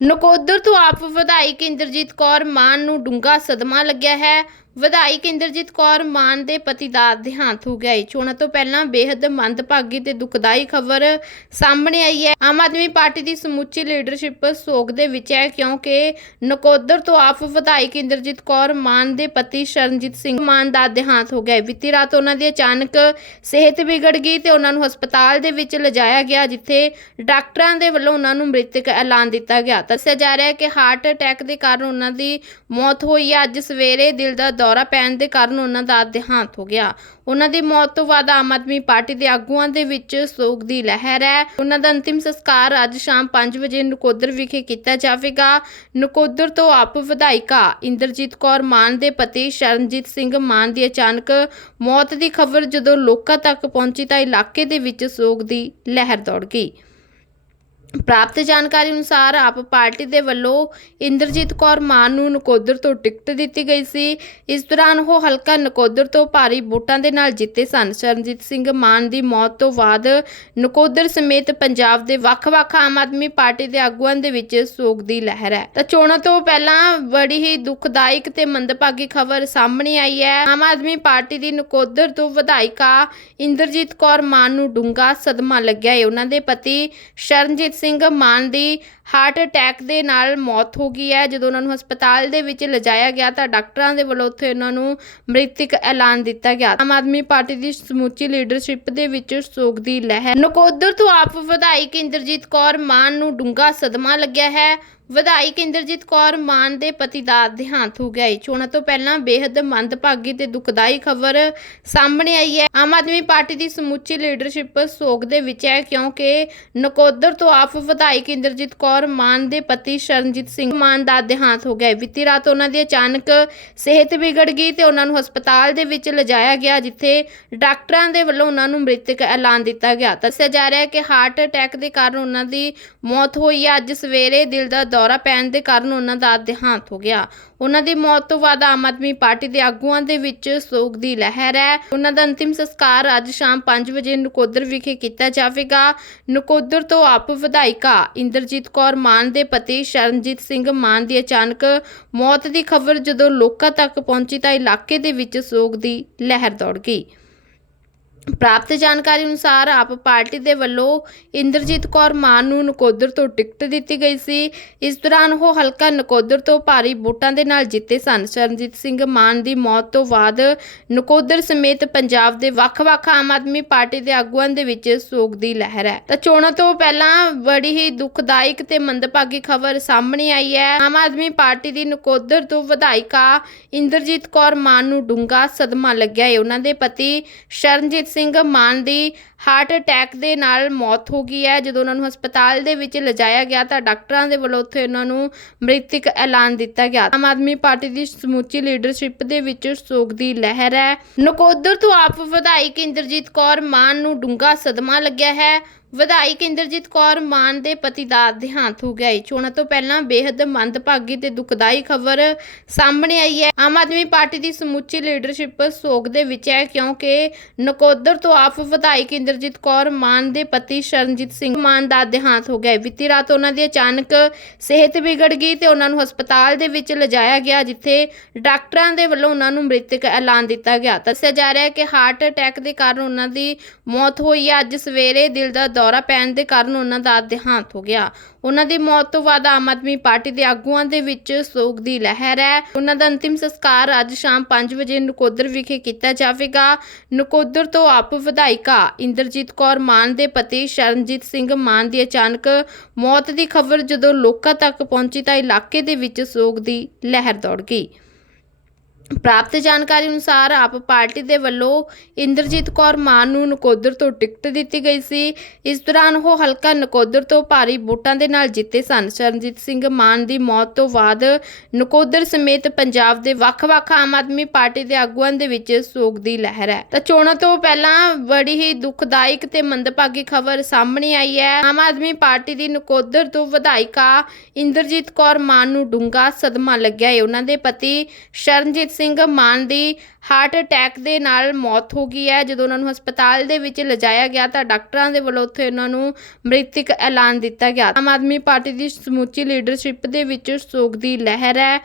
ਨਕੋਦਰ ਤੋਂ ਆਪ ਵਿਧਾਇਕ ਇੰਦਰਜੀਤ ਕੌਰ ਮਾਨ ਨੂੰ ਡੂੰਘਾ ਸਦਮਾ ਲੱਗਿਆ ਹੈ। ਵਿਧਾਇਕ ਇੰਦਰਜੀਤ ਕੌਰ ਮਾਨ ਦੇ ਪਤੀ ਦਾ ਦੇਹਾਂਤ ਹੋ ਗਿਆ ਹੈ ਚੋਣਾਂ ਤੋਂ ਪਹਿਲਾਂ ਬੇहद ਮੰਦਭਾਗੀ ਤੇ ਦੁਖਦਾਈ ਖਬਰ ਸਾਹਮਣੇ ਆਈ ਹੈ। ਆਮ ਆਦਮੀ ਪਾਰਟੀ ਦੀ ਸਮੁੱਚੀ ਲੀਡਰਸ਼ਿਪ ਸੋਗ ਦੇ ਵਿੱਚ ਹੈ, ਕਿਉਂਕਿ ਨਕੋਦਰ ਤੋਂ ਆਪ ਵਿਧਾਇਕ ਇੰਦਰਜੀਤ ਕੌਰ ਮਾਨ ਦੇ ਪਤੀ ਸ਼ਰਨਜੀਤ ਸਿੰਘ ਮਾਨ ਦਾ ਦੇਹਾਂਤ ਹੋ ਗਿਆ ਹੈ ਬੀਤੀ ਰਾਤ ਉਹਨਾਂ ਦੀ ਅਚਾਨਕ ਸਿਹਤ ਵਿਗੜ ਗਈ ਤੇ ਉਹਨਾਂ ਨੂੰ ਹਸਪਤਾਲ ਦੇ ਵਿੱਚ ਲਿਜਾਇਆ ਗਿਆ, ਜਿੱਥੇ ਡਾਕਟਰਾਂ ਦੇ ਵੱਲੋਂ ਉਹਨਾਂ ਨੂੰ ਮ੍ਰਿਤਕ ਐਲਾਨ ਦਿੱਤਾ ਗਿਆ। ਦੱਸਿਆ ਜਾ ਰਿਹਾ ਹੈ ਕਿ ਹਾਰਟ ਅਟੈਕ ਦੇ ਕਾਰਨ ਉਹਨਾਂ ਦੀ ਮੌਤ ਹੋਈ ਹੈ। ਅੱਜ ਸਵੇਰੇ ਦਿਲ ਦਾ ਦੌਰਾ ਪੈਣ ਦੇ ਕਾਰਨ ਉਹਨਾਂ ਦਾ ਦੇਹਾਂਤ ਹੋ ਗਿਆ। ਉਹਨਾਂ ਦੀ ਮੌਤ ਤੋਂ ਬਾਅਦ ਆਮ ਆਦਮੀ ਪਾਰਟੀ ਦੇ ਆਗੂਆਂ ਦੇ ਵਿੱਚ ਸੋਗ ਦੀ ਲਹਿਰ ਹੈ। ਉਹਨਾਂ ਦਾ ਅੰਤਿਮ ਸੰਸਕਾਰ ਅੱਜ ਸ਼ਾਮ 5 ਵਜੇ ਨਕੋਦਰ ਵਿਖੇ ਕੀਤਾ ਜਾਵੇਗਾ। ਨਕੋਦਰ ਤੋਂ ਆਪ ਵਿਧਾਇਕਾ ਇੰਦਰਜੀਤ ਕੌਰ ਮਾਨ ਦੇ ਪਤੀ ਸ਼ਰਨਜੀਤ ਸਿੰਘ ਮਾਨ ਦੀ ਅਚਾਨਕ ਮੌਤ ਦੀ ਖਬਰ ਜਦੋਂ ਲੋਕਾਂ ਤੱਕ ਪਹੁੰਚੀ ਤਾਂ ਇਲਾਕੇ ਦੇ ਵਿੱਚ ਸੋਗ ਦੀ ਲਹਿਰ ਦੌੜ ਗਈ। ਪ੍ਰਾਪਤ ਜਾਣਕਾਰੀ ਅਨੁਸਾਰ ਆਪ ਪਾਰਟੀ ਦੇ ਵੱਲੋਂ ਇੰਦਰਜੀਤ ਕੌਰ ਮਾਨ ਨੂੰ ਨਕੋਦਰ ਤੋਂ ਟਿਕਟ ਦਿੱਤੀ ਗਈ ਸੀ। ਇਸ ਦੌਰਾਨ ਉਹ ਹਲਕਾ ਨਕੋਦਰ ਤੋਂ ਭਾਰੀ ਵੋਟਾਂ ਦੇ ਨਾਲ ਜਿੱਤੇ ਸਨ। ਸ਼ਰਨਜੀਤ ਸਿੰਘ ਮਾਨ ਦੀ ਮੌਤ ਤੋਂ ਬਾਅਦ ਨਕੋਦਰ ਸਮੇਤ ਪੰਜਾਬ ਦੇ ਵੱਖ-ਵੱਖ ਆਮ ਆਦਮੀ ਪਾਰਟੀ ਦੇ ਆਗੂਆਂ ਦੇ ਵਿੱਚ ਸੋਗ ਦੀ ਲਹਿਰ ਹੈ। ਤਾਂ ਚੋਣਾਂ ਤੋਂ ਪਹਿਲਾਂ ਬੜੀ ਹੀ ਦੁਖਦਾਇਕ ਤੇ ਮੰਦਭਾਗੀ ਖਬਰ ਸਾਹਮਣੇ ਆਈ ਹੈ। ਆਮ ਆਦਮੀ ਪਾਰਟੀ ਦੀ ਨਕੋਦਰ ਤੋਂ ਵਿਧਾਇਕਾ ਇੰਦਰਜੀਤ ਕੌਰ ਮਾਨ ਨੂੰ ਡੂੰਘਾ ਸਦਮਾ ਲੱਗਿਆ ਹੈ। ਉਹਨਾਂ ਦੇ ਪਤੀ ਸ਼ਰਨਜੀਤ ਸਿੰਘ ਮਾਨ ਦੀ ਹਾਰਟ ਅਟੈਕ ਦੇ ਨਾਲ ਮੌਤ ਹੋ ਗਈ ਹੈ। ਜਦੋਂ ਉਹਨਾਂ ਨੂੰ ਹਸਪਤਾਲ ਦੇ ਵਿੱਚ ਲਿਜਾਇਆ ਗਿਆ ਤਾਂ ਡਾਕਟਰਾਂ ਦੇ ਵੱਲੋਂ ਉੱਥੇ ਉਹਨਾਂ ਨੂੰ ਮ੍ਰਿਤਕ ਐਲਾਨ ਦਿੱਤਾ ਗਿਆ। ਆਮ ਆਦਮੀ ਪਾਰਟੀ ਦੀ ਸਮੁੱਚੀ ਲੀਡਰਸ਼ਿਪ ਦੇ ਵਿੱਚ ਸੋਗ ਦੀ ਲਹਿਰ। ਨਕੋਦਰ ਤੋਂ ਆਪ ਵਿਧਾਇਕ ਇੰਦਰਜੀਤ ਕੌਰ ਮਾਨ ਨੂੰ ਡੂੰਘਾ ਸਦਮਾ ਲੱਗਿਆ ਹੈ। ਵਿਧਾਇਕ ਇੰਦਰਜੀਤ ਕੌਰ ਮਾਨ ਦੇ ਪਤੀ ਦਾ ਦੇਹਾਂਤ ਹੋ ਗਿਆ ਹੈ ਚੋਣਾਂ ਤੋਂ ਪਹਿਲਾਂ ਬੇहद ਮੰਦਭਾਗੀ ਤੇ ਦੁਖਦਾਈ ਖਬਰ ਸਾਹਮਣੇ ਆਈ ਹੈ। ਆਮ ਆਦਮੀ ਪਾਰਟੀ ਦੀ ਸਮੁੱਚੀ ਲੀਡਰਸ਼ਿਪ ਸੋਗ ਦੇ ਵਿੱਚ ਹੈ ਕਿਉਂਕਿ ਨਕੋਦਰ ਤੋਂ ਆਪ ਵਿਧਾਇਕ ਇੰਦਰਜੀਤ ਕੌਰ ਮਾਨ ਦੇ ਪਤੀ ਸ਼ਰਨਜੀਤ ਸਿੰਘ ਮਾਨ ਦਾ ਦੇਹਾਂਤ ਹੋ ਗਿਆ। ਹੈ ਬੀਤੀ ਰਾਤ ਉਹਨਾਂ ਦੀ ਅਚਾਨਕ ਸਿਹਤ ਵਿਗੜ ਗਈ ਤੇ ਉਹਨਾਂ ਨੂੰ ਹਸਪਤਾਲ ਦੇ ਵਿੱਚ ਲਿਜਾਇਆ ਗਿਆ, ਜਿੱਥੇ ਡਾਕਟਰਾਂ ਦੇ ਵੱਲੋਂ ਉਹਨਾਂ ਨੂੰ ਮ੍ਰਿਤਕ ਐਲਾਨ ਦਿੱਤਾ ਗਿਆ। ਦੱਸਿਆ ਜਾ ਰਿਹਾ ਹੈ ਕਿ ਹਾਰਟ ਅਟੈਕ ਦੇ ਕਾਰਨ ਉਹਨਾਂ ਦੀ ਮੌਤ ਹੋਈ ਹੈ। ਅੱਜ ਸਵੇਰੇ ਦਿਲ ਦਾ ਦੌਰਾ ਪੈਣ ਦੇ ਕਾਰਨ ਉਹਨਾਂ ਦਾ ਦੇਹਾਂਤ ਹੋ ਗਿਆ। ਉਹਨਾਂ ਦੀ ਮੌਤ ਤੋਂ ਬਾਅਦ ਆਮ ਆਦਮੀ ਪਾਰਟੀ ਦੇ ਆਗੂਆਂ ਦੇ ਵਿੱਚ ਸੋਗ ਦੀ ਲਹਿਰ ਹੈ। ਉਹਨਾਂ ਦਾ ਅੰਤਿਮ ਸੰਸਕਾਰ ਅੱਜ ਸ਼ਾਮ 5 ਵਜੇ ਨਕੋਦਰ ਵਿਖੇ ਕੀਤਾ ਜਾਵੇਗਾ। ਨਕੋਦਰ ਤੋਂ ਆਪ ਵਿਧਾਇਕਾ ਇੰਦਰਜੀਤ ਕੌਰ ਮਾਨ ਦੇ ਪਤੀ ਸ਼ਰਨਜੀਤ ਸਿੰਘ ਮਾਨ ਦੀ ਅਚਾਨਕ ਮੌਤ ਦੀ ਖਬਰ ਜਦੋਂ ਲੋਕਾਂ ਤੱਕ ਪਹੁੰਚੀ ਤਾਂ ਇਲਾਕੇ ਦੇ ਵਿੱਚ ਸੋਗ ਦੀ ਲਹਿਰ ਦੌੜ ਗਈ। ਪ੍ਰਾਪਤ ਜਾਣਕਾਰੀ ਅਨੁਸਾਰ ਆਪ ਪਾਰਟੀ ਦੇ ਵੱਲੋਂ ਇੰਦਰਜੀਤ ਕੌਰ ਮਾਨ ਨੂੰ ਨਕੋਦਰ ਤੋਂ ਟਿਕਟ ਦਿੱਤੀ ਗਈ ਸੀ। ਇਸ ਦੌਰਾਨ ਉਹ ਹਲਕਾ ਨਕੋਦਰ ਤੋਂ ਭਾਰੀ ਵੋਟਾਂ ਦੇ ਨਾਲ ਜਿੱਤੇ ਸਨ। ਸ਼ਰਨਜੀਤ ਸਿੰਘ ਮਾਨ ਦੀ ਮੌਤ ਤੋਂ ਬਾਅਦ ਨਕੋਦਰ ਸਮੇਤ ਪੰਜਾਬ ਦੇ ਵੱਖ-ਵੱਖ ਆਮ ਆਦਮੀ ਪਾਰਟੀ ਦੇ ਆਗੂਆਂ ਦੇ ਵਿੱਚ ਸੋਗ ਦੀ ਲਹਿਰ ਹੈ। ਤਾਂ ਚੋਣਾਂ ਤੋਂ ਪਹਿਲਾਂ ਬੜੀ ਹੀ ਦੁਖਦਾਇਕ ਤੇ ਮੰਦਭਾਗੀ ਖਬਰ ਸਾਹਮਣੇ ਆਈ ਹੈ। ਆਮ ਆਦਮੀ ਪਾਰਟੀ ਦੀ ਨਕੋਦਰ ਤੋਂ ਵਿਧਾਇਕਾ ਇੰਦਰਜੀਤ ਕੌਰ ਮਾਨ ਨੂੰ ਡੂੰਘਾ ਸਦਮਾ ਲੱਗਿਆ ਹੈ। ਉਹਨਾਂ ਦੇ ਪਤੀ ਸ਼ਰਨਜੀਤ ਸਿੰਘ ਮਾਨ ਦੀ ਹਾਰਟ ਅਟੈਕ ਦੇ ਨਾਲ ਮੌਤ ਹੋ ਗਈ ਹੈ। ਜਦੋਂ ਉਹਨਾਂ ਨੂੰ ਹਸਪਤਾਲ ਦੇ ਵਿੱਚ ਲਿਜਾਇਆ ਗਿਆ ਤਾਂ ਡਾਕਟਰਾਂ ਦੇ ਵੱਲੋਂ ਉੱਥੇ ਉਹਨਾਂ ਨੂੰ ਮ੍ਰਿਤਕ ਐਲਾਨ ਦਿੱਤਾ ਗਿਆ। ਆਮ ਆਦਮੀ ਪਾਰਟੀ ਦੀ ਸਮੁੱਚੀ ਲੀਡਰਸ਼ਿਪ ਦੇ ਵਿੱਚ ਸੋਗ ਦੀ ਲਹਿਰ ਹੈ। ਨਕੋਦਰ ਤੋਂ ਆਪ ਵਿਧਾਇਕ ਇੰਦਰਜੀਤ ਕੌਰ ਮਾਨ ਨੂੰ ਡੂੰਘਾ ਸਦਮਾ ਲੱਗਿਆ ਹੈ। ਵਿਧਾਇਕ ਇੰਦਰਜੀਤ ਕੌਰ ਮਾਨ ਦੇ ਪਤੀ ਦਾ ਦੇਹਾਂਤ ਹੋ ਗਿਆ ਹੈ ਚੋਣਾਂ ਤੋਂ ਪਹਿਲਾਂ ਬੇहद ਮੰਦਭਾਗੀ ਤੇ ਦੁਖਦਾਈ ਖਬਰ ਸਾਹਮਣੇ ਆਈ ਹੈ। ਆਮ ਆਦਮੀ ਪਾਰਟੀ ਦੀ ਸਮੁੱਚੀ ਲੀਡਰਸ਼ਿਪ ਸੋਗ ਦੇ ਵਿੱਚ ਹੈ ਕਿਉਂਕਿ ਨਕੋਦਰ ਤੋਂ ਆਪ ਵਿਧਾਇਕ ਇੰਦਰਜੀਤ ਕੌਰ ਮਾਨ ਦੇ ਪਤੀ ਸ਼ਰਨਜੀਤ ਸਿੰਘ ਮਾਨ ਦਾ ਦੇਹਾਂਤ ਹੋ ਗਿਆ ਹੈ ਬੀਤੀ ਰਾਤ ਉਹਨਾਂ ਦੀ ਅਚਾਨਕ ਸਿਹਤ ਵਿਗੜ ਗਈ ਤੇ ਉਹਨਾਂ ਨੂੰ ਹਸਪਤਾਲ ਦੇ ਵਿੱਚ ਲਿਜਾਇਆ ਗਿਆ, ਜਿੱਥੇ ਡਾਕਟਰਾਂ ਦੇ ਵੱਲੋਂ ਉਹਨਾਂ ਨੂੰ ਮ੍ਰਿਤਕ ਐਲਾਨ ਦਿੱਤਾ ਗਿਆ। ਦੱਸਿਆ ਜਾ ਰਿਹਾ ਹੈ ਕਿ ਹਾਰਟ ਅਟੈਕ ਦੇ ਕਾਰਨ ਉਹਨਾਂ ਦੀ ਮੌਤ ਹੋਈ ਹੈ। ਅੱਜ ਸਵੇਰੇ ਦਿਲ ਦਾ ਦੌਰਾ ਪੈਣ ਦੇ ਕਾਰਨ ਉਹਨਾਂ ਦਾ ਦੇਹਾਂਤ ਹੋ ਗਿਆ। ਉਹਨਾਂ ਦੀ ਮੌਤ ਤੋਂ ਬਾਅਦ ਆਮ ਆਦਮੀ ਪਾਰਟੀ ਦੇ ਆਗੂਆਂ ਦੇ ਵਿੱਚ ਸੋਗ ਦੀ ਲਹਿਰ ਹੈ। ਉਹਨਾਂ ਦਾ ਅੰਤਿਮ ਸੰਸਕਾਰ ਅੱਜ ਸ਼ਾਮ 5 ਵਜੇ ਨਕੋਦਰ ਵਿਖੇ ਕੀਤਾ ਜਾਵੇਗਾ। ਨਕੋਦਰ ਤੋਂ ਆਪ ਵਿਧਾਇਕਾ ਇੰਦਰਜੀਤ ਕੌਰ ਮਾਨ ਦੇ ਪਤੀ ਸ਼ਰਨਜੀਤ ਸਿੰਘ ਮਾਨ ਦੀ ਅਚਾਨਕ ਮੌਤ ਦੀ ਖਬਰ ਜਦੋਂ ਲੋਕਾਂ ਤੱਕ ਪਹੁੰਚੀ ਤਾਂ ਇਲਾਕੇ ਦੇ ਵਿੱਚ ਸੋਗ ਦੀ ਲਹਿਰ ਦੌੜ ਗਈ। ਪ੍ਰਾਪਤ ਜਾਣਕਾਰੀ ਅਨੁਸਾਰ ਆਪ ਪਾਰਟੀ ਦੇ ਵੱਲੋਂ ਇੰਦਰਜੀਤ ਕੌਰ ਮਾਨ ਨੂੰ ਨਕੋਦਰ ਤੋਂ ਟਿਕਟ ਦਿੱਤੀ ਗਈ ਸੀ। ਇਸ ਦੌਰਾਨ ਉਹ ਹਲਕਾ ਨਕੋਦਰ ਤੋਂ ਭਾਰੀ ਵੋਟਾਂ ਦੇ ਨਾਲ ਜਿੱਤੇ ਸਨ। ਸ਼ਰਨਜੀਤ ਸਿੰਘ ਮਾਨ ਦੀ ਮੌਤ ਤੋਂ ਬਾਅਦ ਨਕੋਦਰ ਸਮੇਤ ਪੰਜਾਬ ਦੇ ਵੱਖ-ਵੱਖ ਆਮ ਆਦਮੀ ਪਾਰਟੀ ਦੇ ਆਗੂਆਂ ਦੇ ਵਿੱਚ ਸੋਗ ਦੀ ਲਹਿਰ ਹੈ। ਤਾਂ ਚੋਣਾਂ ਤੋਂ ਪਹਿਲਾਂ ਬੜੀ ਹੀ ਦੁਖਦਾਇਕ ਤੇ ਮੰਦਭਾਗੀ ਖਬਰ ਸਾਹਮਣੇ ਆਈ ਹੈ। ਆਮ ਆਦਮੀ ਪਾਰਟੀ ਦੀ ਨਕੋਦਰ ਤੋਂ ਵਿਧਾਇਕਾ ਇੰਦਰਜੀਤ ਕੌਰ ਮਾਨ ਨੂੰ ਡੂੰਘਾ ਸਦਮਾ ਲੱਗਿਆ ਹੈ। ਉਹਨਾਂ ਦੇ ਪਤੀ ਸ਼ਰਨਜੀਤ ਸਿੰਘ ਮਾਨ ਦੀ ਹਾਰਟ ਅਟੈਕ ਦੇ ਨਾਲ ਮੌਤ ਹੋ ਗਈ ਹੈ। ਜਦੋਂ ਉਹਨਾਂ ਨੂੰ ਹਸਪਤਾਲ ਦੇ ਵਿੱਚ ਲਿਜਾਇਆ ਗਿਆ ਤਾਂ ਡਾਕਟਰਾਂ ਦੇ ਵੱਲੋਂ ਉੱਥੇ ਉਹਨਾਂ ਨੂੰ ਮ੍ਰਿਤਕ ਐਲਾਨ ਦਿੱਤਾ ਗਿਆ। ਆਮ ਆਦਮੀ ਪਾਰਟੀ ਦੀ ਸਮੁੱਚੀ ਲੀਡਰਸ਼ਿਪ ਦੇ ਵਿੱਚ ਸੋਗ ਦੀ ਲਹਿਰ ਹੈ।